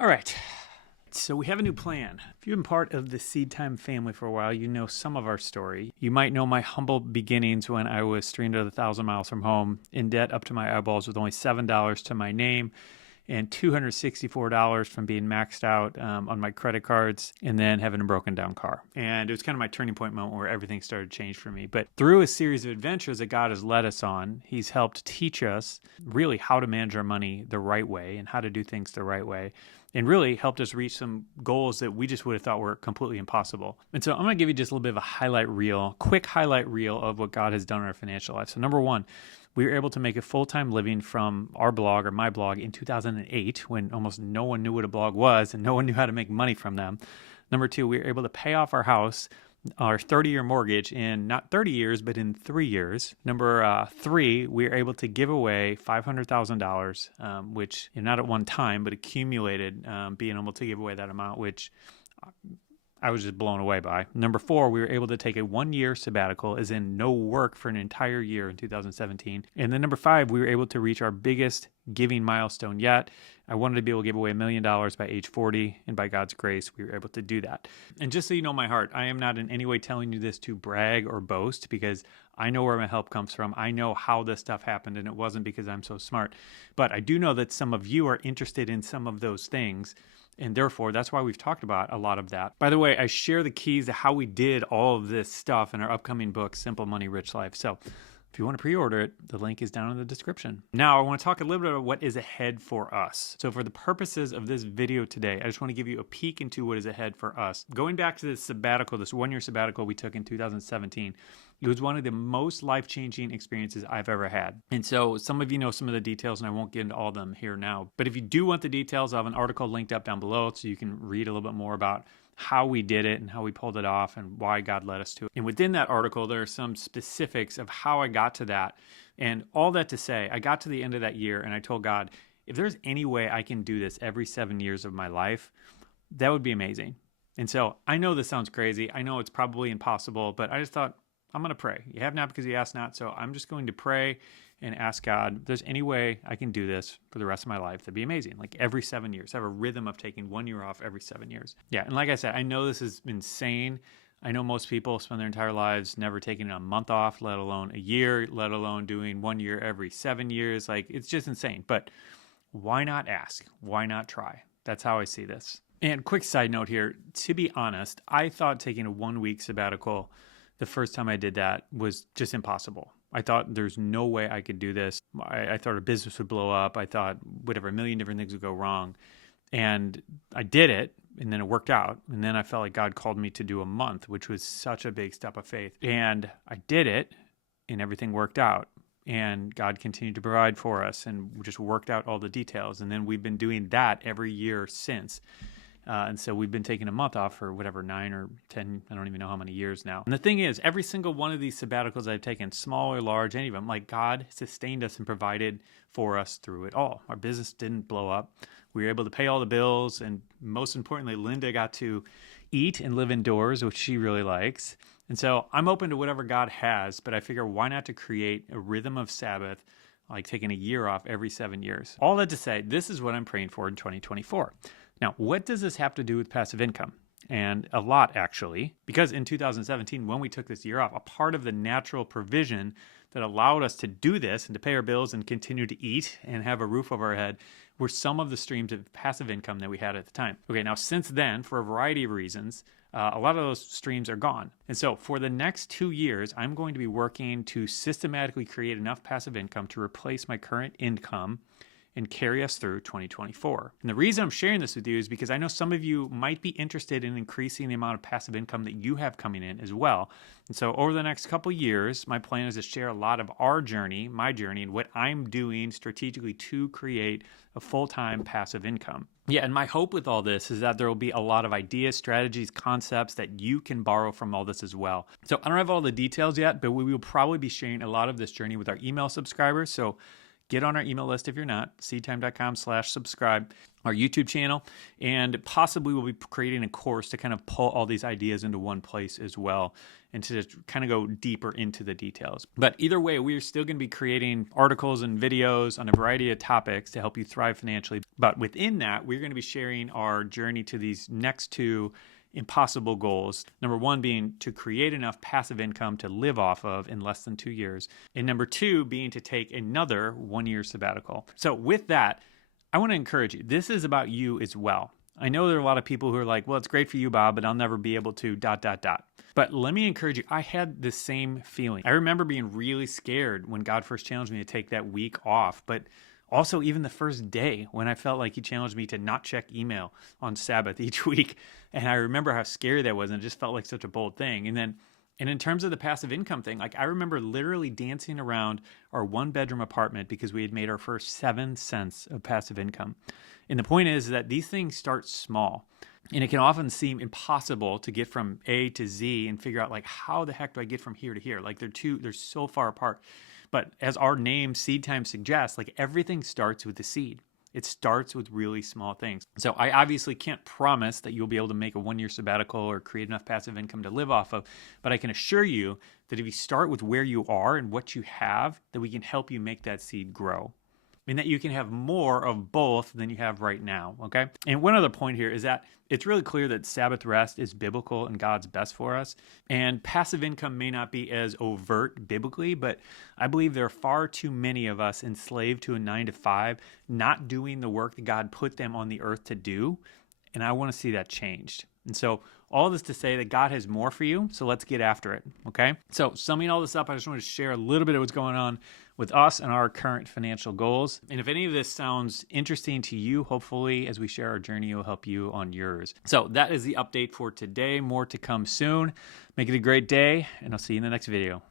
All right. So we have a new plan. If you've been part of the SeedTime family for a while, you know some of our story. You might know my humble beginnings when I was 300,000 miles from home, in debt up to my eyeballs with only $7 to my name and $264 from being maxed out on my credit cards, and then having a broken down car. And it was kind of my turning point moment where everything started to change for me. But through a series of adventures that God has led us on, He's helped teach us really how to manage our money the right way and how to do things the right way, and really helped us reach some goals that we just would have thought were completely impossible. And so I'm going to give you just a little bit of a quick highlight reel of what God has done in our financial life. So number one, we were able to make a full-time living from our blog, or my blog, in 2008 when almost no one knew what a blog was and no one knew how to make money from them. Number two, we were able to pay off our house, our 30-year mortgage, in not 30 years, but in 3 years. Number three, we were able to give away $500,000, which, not at one time, but accumulated, being able to give away that amount, which I was just blown away by. Number four, we were able to take a 1-year sabbatical, as in no work for an entire year in 2017. And then number five, we were able to reach our biggest giving milestone yet. I wanted to be able to give away $1 million by age 40, and by God's grace, we were able to do that. And just so you know my heart, I am not in any way telling you this to brag or boast, because I know where my help comes from. I know how this stuff happened, and it wasn't because I'm so smart. But I do know that some of you are interested in some of those things, and therefore, that's why we've talked about a lot of that. By the way, I share the keys to how we did all of this stuff in our upcoming book, Simple Money, Rich Life. So if you want to pre-order it, the link is down in the description. Now, I want to talk a little bit about what is ahead for us. So for the purposes of this video today, I just want to give you a peek into what is ahead for us. Going back to this sabbatical, this 1-year sabbatical we took in 2017, it was one of the most life-changing experiences I've ever had. And so some of you know some of the details, and I won't get into all of them here now. But if you do want the details, I have an article linked up down below so you can read a little bit more about how we did it and how we pulled it off and why God led us to it. And within that article, there are some specifics of how I got to that. And all that to say, I got to the end of that year and I told God, if there's any way I can do this every 7 years of my life, that would be amazing. And so I know this sounds crazy. I know it's probably impossible, but I just thought, I'm going to pray. You have not because you ask not. So I'm just going to pray and ask God, if there's any way I can do this for the rest of my life, that'd be amazing. Like every 7 years, have a rhythm of taking 1 year off every 7 years. Yeah. And like I said, I know this is insane. I know most people spend their entire lives never taking a month off, let alone a year, let alone doing 1 year every 7 years. Like it's just insane. But why not ask? Why not try? That's how I see this. And quick side note here, to be honest, I thought taking a 1 week sabbatical the first time I did that was just impossible. I thought there's no way I could do this. I thought our business would blow up. I thought whatever, a million different things would go wrong. And I did it, and then it worked out. And then I felt like God called me to do a month, which was such a big step of faith. And I did it, and everything worked out. And God continued to provide for us, and we just worked out all the details. And then we've been doing that every year since. And so we've been taking a month off for whatever, 9 or 10, I don't even know how many years now. And the thing is, every single one of these sabbaticals I've taken, small or large, any of them, like God sustained us and provided for us through it all. Our business didn't blow up. We were able to pay all the bills. And most importantly, Linda got to eat and live indoors, which she really likes. And so I'm open to whatever God has, but I figure why not to create a rhythm of Sabbath, like taking a year off every 7 years. All that to say, this is what I'm praying for in 2024. Now, what does this have to do with passive income? And a lot, actually, because in 2017, when we took this year off, a part of the natural provision that allowed us to do this and to pay our bills and continue to eat and have a roof over our head were some of the streams of passive income that we had at the time. Okay, now since then, for a variety of reasons, a lot of those streams are gone. And so for the next 2 years, I'm going to be working to systematically create enough passive income to replace my current income and carry us through 2024. And the reason I'm sharing this with you is because I know some of you might be interested in increasing the amount of passive income that you have coming in as well. And so over the next couple years, my plan is to share a lot of our journey, my journey, and what I'm doing strategically to create a full-time passive income. Yeah, and my hope with all this is that there will be a lot of ideas, strategies, concepts that you can borrow from all this as well. So I don't have all the details yet, but we will probably be sharing a lot of this journey with our email subscribers. So Get on our email list if you're not, seedtime.com/subscribe, our YouTube channel, and possibly we'll be creating a course to kind of pull all these ideas into one place as well and to just kind of go deeper into the details. But either way, we're still going to be creating articles and videos on a variety of topics to help you thrive financially. But within that, we're going to be sharing our journey to these next two impossible goals. Number one being to create enough passive income to live off of in less than 2 years. And number two being to take another 1-year sabbatical. So with that, I want to encourage you. This is about you as well. I know there are a lot of people who are like, well, it's great for you, Bob, but I'll never be able to ... But let me encourage you. I had the same feeling. I remember being really scared when God first challenged me to take that week off, but also even the first day when I felt like he challenged me to not check email on Sabbath each week. And I remember how scary that was, and it just felt like such a bold thing. And in terms of the passive income thing, like I remember literally dancing around our 1-bedroom apartment because we had made our first 7 cents of passive income. And the point is that these things start small. And it can often seem impossible to get from A to Z and figure out like, how the heck do I get from here to here? Like they're so far apart. But as our name SeedTime suggests, like everything starts with the seed. It starts with really small things. So I obviously can't promise that you'll be able to make a 1-year sabbatical or create enough passive income to live off of, but I can assure you that if you start with where you are and what you have, that we can help you make that seed grow. And that you can have more of both than you have right now, okay? And one other point here is that it's really clear that Sabbath rest is biblical and God's best for us. And passive income may not be as overt biblically, but I believe there are far too many of us enslaved to a 9-to-5, not doing the work that God put them on the earth to do. And I want to see that changed. And so all this to say that God has more for you, so let's get after it, okay? So summing all this up, I just want to share a little bit of what's going on with us and our current financial goals. And if any of this sounds interesting to you, hopefully as we share our journey, it will help you on yours. So that is the update for today. More to come soon. Make it a great day, and I'll see you in the next video.